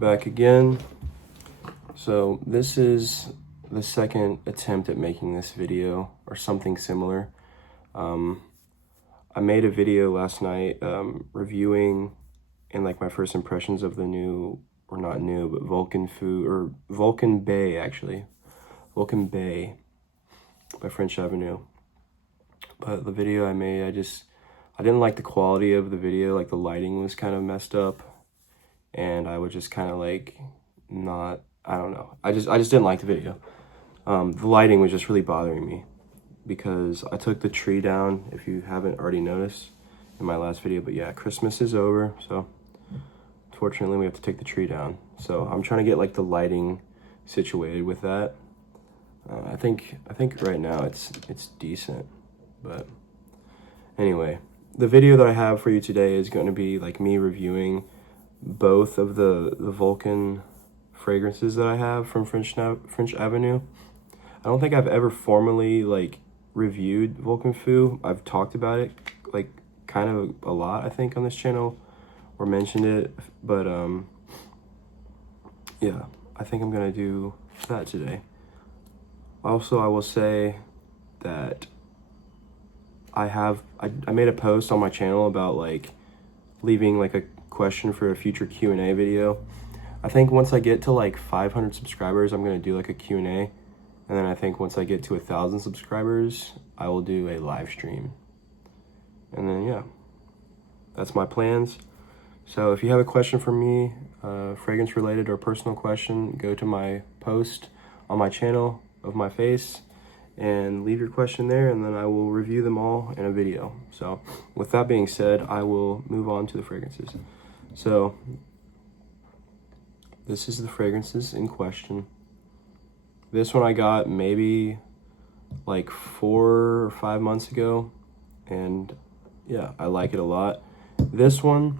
Back again. So this is the second attempt at making this video or something similar. I made a video last night reviewing and like my first impressions of the new, or not new, but Vulcan Fu, or Vulcan Bay actually. Vulcan Bay by French Avenue. But the video I made, I didn't like the quality of the video, like the lighting was kind of messed up. And I would just kind of like I don't know. I just didn't like the video. The lighting was just really bothering me because I took the tree down, if you haven't already noticed in my last video. But yeah, Christmas is over, so unfortunately we have to take the tree down. So I'm trying to get like the lighting situated with that. I think right now it's decent, but anyway, the video that I have for you today is going to be like me reviewing both of the Vulcan fragrances that I have from French Avenue. I don't think I've ever formally like reviewed Vulcan Fu. I've talked about it like kind of a lot, I think, on this channel, or mentioned it, but yeah, I think I'm gonna do that today. Also, I will say that I made a post on my channel about like leaving like a question for a future Q&A video. I think once I get to like 500 subscribers, I'm gonna do like a Q&A, and then I think once I get to 1,000 subscribers, I will do a live stream. And then yeah, that's my plans. So if you have a question for me, fragrance related or personal question, go to my post on my channel of my face and leave your question there, and then I will review them all in a video. So with that being said, I will move on to the fragrances. So this is the fragrances in question. This one I got maybe like 4 or 5 months ago, and yeah, I like it a lot. This one,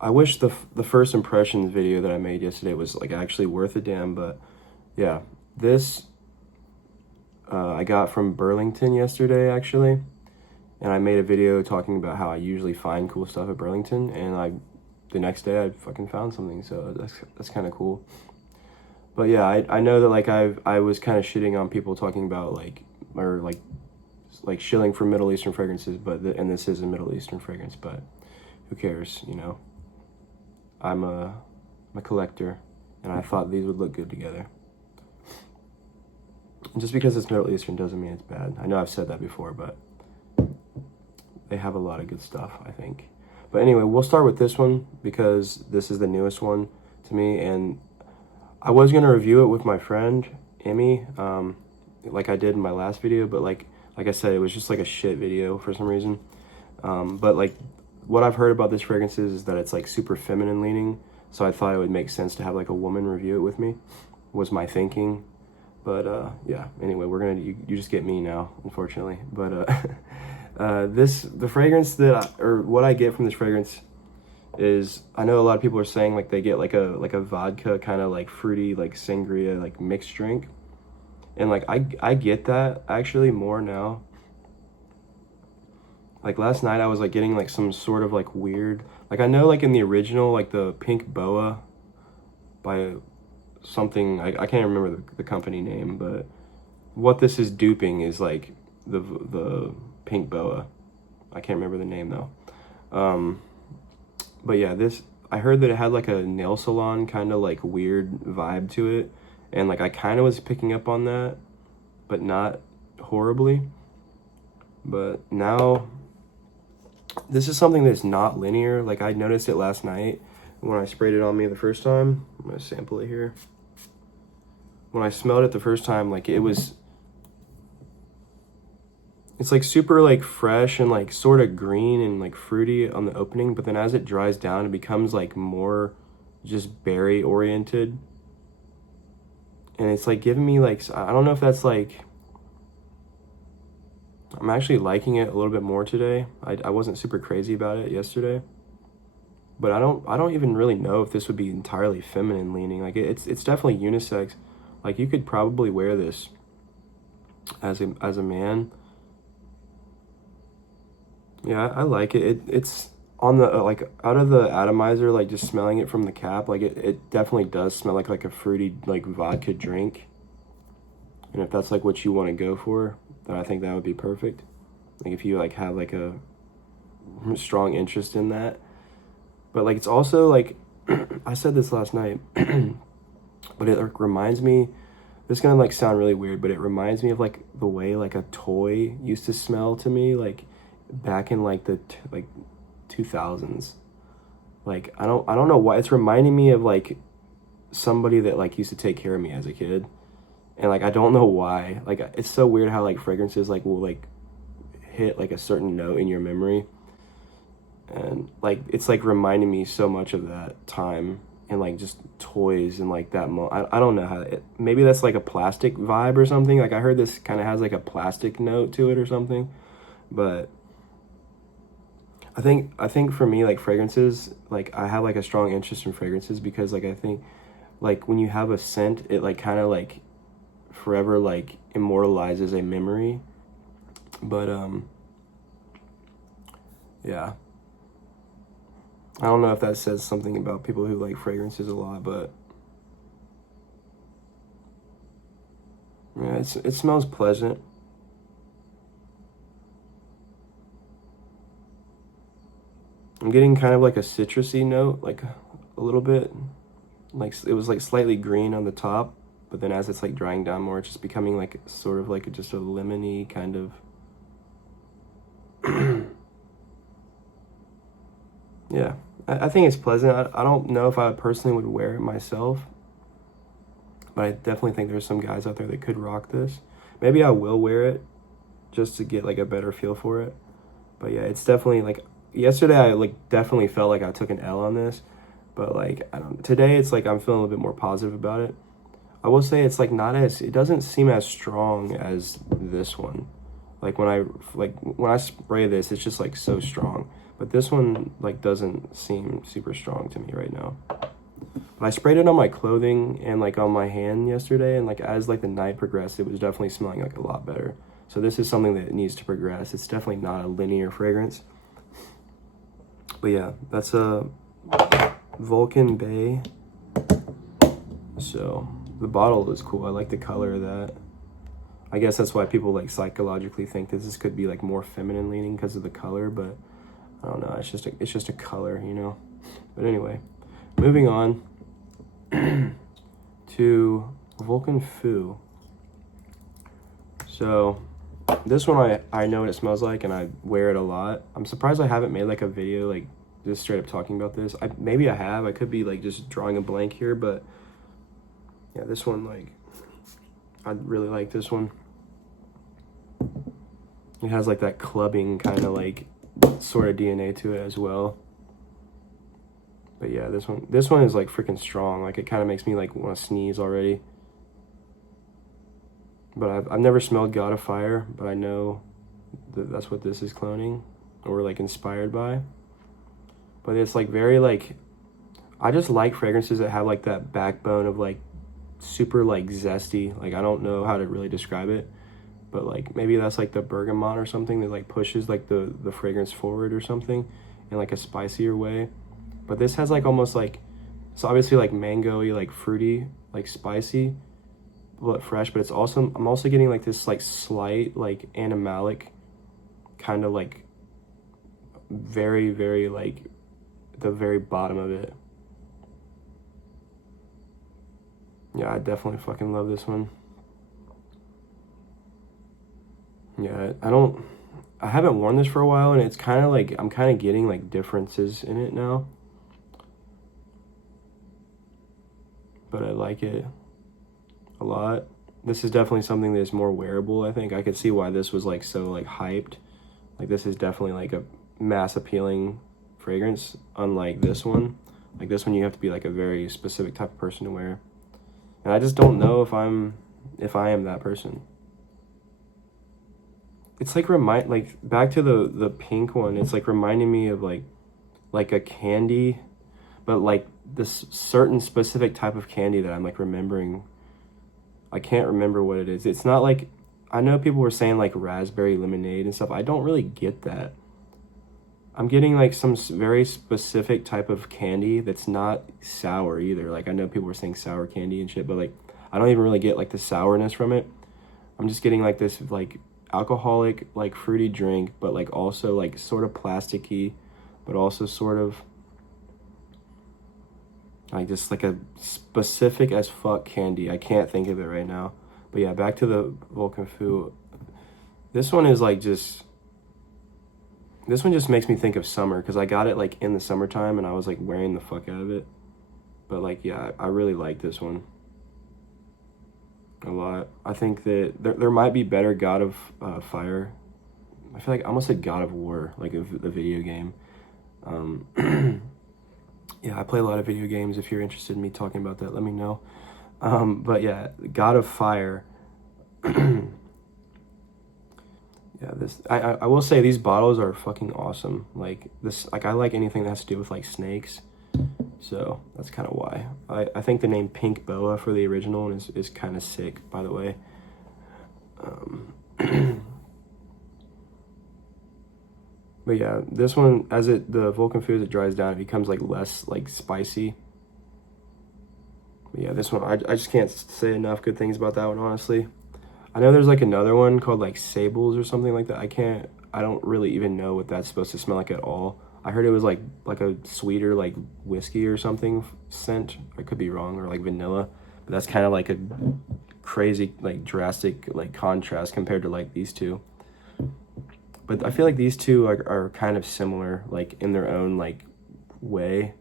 I wish the first impressions video that I made yesterday was like actually worth a damn, but yeah, this I got from Burlington yesterday actually, and I made a video talking about how I usually find cool stuff at Burlington, and the next day I fucking found something, so that's kind of cool. But yeah, I know that like I was kind of shitting on people talking about like shilling for Middle Eastern fragrances, and this is a Middle Eastern fragrance, but who cares, you know? I'm a collector, and I thought these would look good together. Just because it's Middle Eastern doesn't mean it's bad. I know I've said that before, but they have a lot of good stuff, I think. But anyway, we'll start with this one because this is the newest one to me, and I was going to review it with my friend, Emmy, like I did in my last video, but like I said, it was just like a shit video for some reason. But like what I've heard about this fragrance is that it's like super feminine leaning, so I thought it would make sense to have like a woman review it with me, was my thinking. But yeah, anyway, you just get me now, unfortunately. But the fragrance what I get from this fragrance is, I know a lot of people are saying like they get like a vodka kind of like fruity, like sangria, like mixed drink. And like I get that actually more now. Like last night I was like getting like some sort of like weird, like I know like in the original, like the pink boa by something, I can't remember the company name, but what this is duping is like the pink boa. I can't remember the name though. But yeah, I heard that it had like a nail salon kind of like weird vibe to it, and like I kind of was picking up on that, but not horribly. But now this is something that's not linear. Like I noticed it last night when I sprayed it on me the first time. I'm gonna sample it here. When I smelled it the first time, like it's like super like fresh and like sort of green and like fruity on the opening, but then as it dries down, it becomes like more just berry oriented. And it's like giving me like, I don't know if that's like, I'm actually liking it a little bit more today. I wasn't super crazy about it yesterday, but I don't even really know if this would be entirely feminine leaning. Like it's definitely unisex. Like you could probably wear this as a man. Yeah, I like it. It's on the like out of the atomizer, like just smelling it from the cap, like it definitely does smell like a fruity like vodka drink. And if that's like what you want to go for, then I think that would be perfect. Like if you like have like a strong interest in that. But like it's also like I said this last night, but it like, reminds me, this is gonna like sound really weird, but it reminds me of like the way like a toy used to smell to me, like back in like the like 2000s. Like I don't know why it's reminding me of like somebody that like used to take care of me as a kid, and like I don't know why. Like it's so weird how like fragrances like will like hit like a certain note in your memory, and like it's like reminding me so much of that time and like just toys and like that I don't know how maybe that's like a plastic vibe or something. Like I heard this kind of has like a plastic note to it or something, but I think for me like fragrances, like I have like a strong interest in fragrances because like I think like when you have a scent, it like kind of like forever like immortalizes a memory. But yeah, I don't know if that says something about people who like fragrances a lot, but yeah, it smells pleasant. I'm getting kind of like a citrusy note, like a little bit. Like it was like slightly green on the top, but then as it's like drying down more, it's just becoming like sort of like just a lemony kind of. Yeah, I think it's pleasant. I don't know if I personally would wear it myself, but I definitely think there's some guys out there that could rock this. Maybe I will wear it just to get like a better feel for it. But yeah, it's definitely like yesterday I like definitely felt like I took an L on this, but like I don't today it's like I'm feeling a little bit more positive about it. I will say it's like not as it doesn't seem as strong as this one. Like when I spray this, it's just like so strong. But this one like doesn't seem super strong to me right now. But I sprayed it on my clothing and like on my hand yesterday, and like as like the night progressed, it was definitely smelling like a lot better. So this is something that needs to progress. It's definitely not a linear fragrance. But yeah, that's a Vulcan Bay. So the bottle is cool. I like the color of that. I guess that's why people like psychologically think that this could be like more feminine leaning because of the color, but I don't know. It's just a color, you know. But anyway, moving on to Vulcan Fu. So this one I know what it smells like and I wear it a lot. I'm surprised I haven't made like a video like just straight up talking about this. Maybe I have. I could be like just drawing a blank here, but yeah, this one like I really like this one. It has like that clubbing kind of like sort of DNA to it as well. But yeah, this one is like freaking strong. Like it kind of makes me like want to sneeze already. But I've never smelled God of Fire, but I know that that's what this is cloning or like inspired by. But it's like very like I just like fragrances that have like that backbone of like super like zesty. Like I don't know how to really describe it, but like maybe that's like the bergamot or something that like pushes like the fragrance forward or something in like a spicier way. But this has like almost like it's obviously like mango-y, like fruity, like spicy, but fresh. But it's also I'm also getting like this like slight like animalic kind of like very very like the very bottom of it. Yeah, I definitely fucking love this one. Yeah, I haven't worn this for a while, and it's kind of like I'm kind of getting like differences in it now. But I like it a lot. This is definitely something that's more wearable, I think. I could see why this was like so like hyped. Like this is definitely like a mass appealing fragrance, unlike this one. Like this one you have to be like a very specific type of person to wear. And I just don't know if I am that person. It's like back to the pink one, it's like reminding me of like a candy, but like this certain specific type of candy that I'm like remembering. I can't remember what it is. It's not like I know people were saying like raspberry lemonade and stuff. I don't really get that. I'm getting like some very specific type of candy that's not sour either. Like I know people are saying sour candy and shit, but like I don't even really get like the sourness from it. I'm just getting like this like alcoholic like fruity drink, but like also like sort of plasticky, but also sort of like just like a specific as fuck candy. I can't think of it right now. But yeah, back to the Vulcan Fu. This one is like just, this one just makes me think of summer because I got it like in the summertime and I was like wearing the fuck out of it. But like, yeah, I really like this one a lot. I think that there might be better God of Fire. I feel like I almost said God of War, like a video game. Yeah, I play a lot of video games. If you're interested in me talking about that, let me know. But yeah, God of Fire. Yeah, this I will say these bottles are fucking awesome. Like this, like I like anything that has to do with like snakes. So that's kind of why. I think the name Pink Boa for the original one is kind of sick, by the way. But yeah, this one, the Vulcan Fu, as it dries down, it becomes like less like spicy. But yeah, this one, I just can't say enough good things about that one, honestly. I know there's like another one called like Sables or something like that. I don't really even know what that's supposed to smell like at all. I heard it was like a sweeter like whiskey or something scent. I could be wrong, or like vanilla. But that's kind of like a crazy like drastic like contrast compared to like these two. But I feel like these two are kind of similar like in their own like way.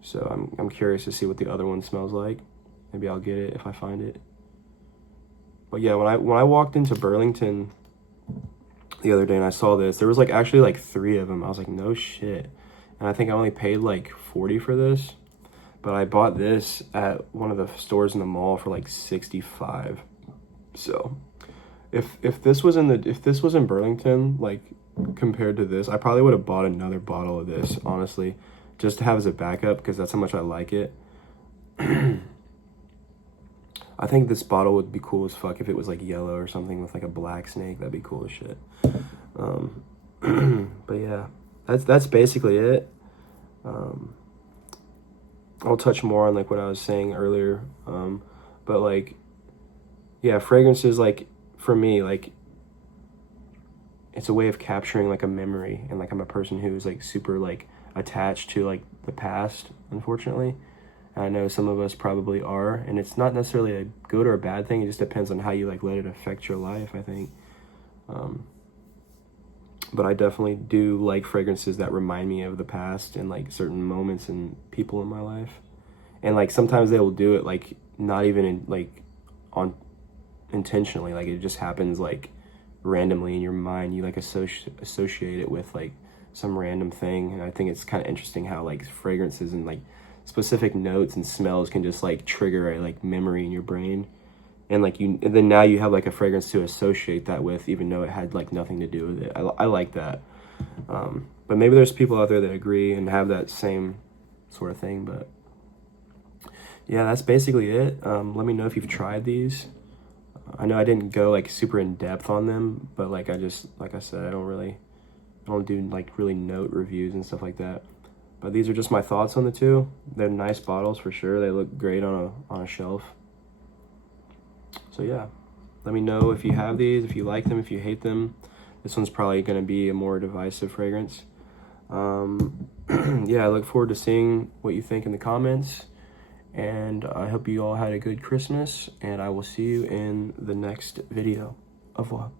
So I'm curious to see what the other one smells like. Maybe I'll get it if I find it. But yeah, when I walked into Burlington the other day and I saw this, there was like actually like 3 of them. I was like, no shit. And I think I only paid like $40 for this, but I bought this at one of the stores in the mall for like $65. So if this was in Burlington, like compared to this, I probably would have bought another bottle of this, honestly, just to have as a backup because that's how much I like it. I think this bottle would be cool as fuck if it was like yellow or something with like a black snake. That'd be cool as shit. But yeah, that's basically it. I'll touch more on like what I was saying earlier. But like, yeah, fragrances, like for me, like it's a way of capturing like a memory, and like I'm a person who's like super like attached to like the past, unfortunately. I know some of us probably are, and it's not necessarily a good or a bad thing. It just depends on how you like let it affect your life, I think. But I definitely do like fragrances that remind me of the past and like certain moments and people in my life. And like sometimes they will do it like not even on intentionally, like it just happens like randomly in your mind. You like associate it with like some random thing, and I think it's kind of interesting how like fragrances and like specific notes and smells can just like trigger a like memory in your brain, and like and then now you have like a fragrance to associate that with, even though it had like nothing to do with it. I like that. But maybe there's people out there that agree and have that same sort of thing. But yeah, that's basically it. Let me know if you've tried these. I know I didn't go like super in depth on them, but like like I said, I don't do like really note reviews and stuff like that. But these are just my thoughts on the two. They're nice bottles for sure. They look great on a shelf. So yeah, let me know if you have these, if you like them, if you hate them. This one's probably going to be a more divisive fragrance. Yeah, I look forward to seeing what you think in the comments. And I hope you all had a good Christmas. And I will see you in the next video. Au revoir.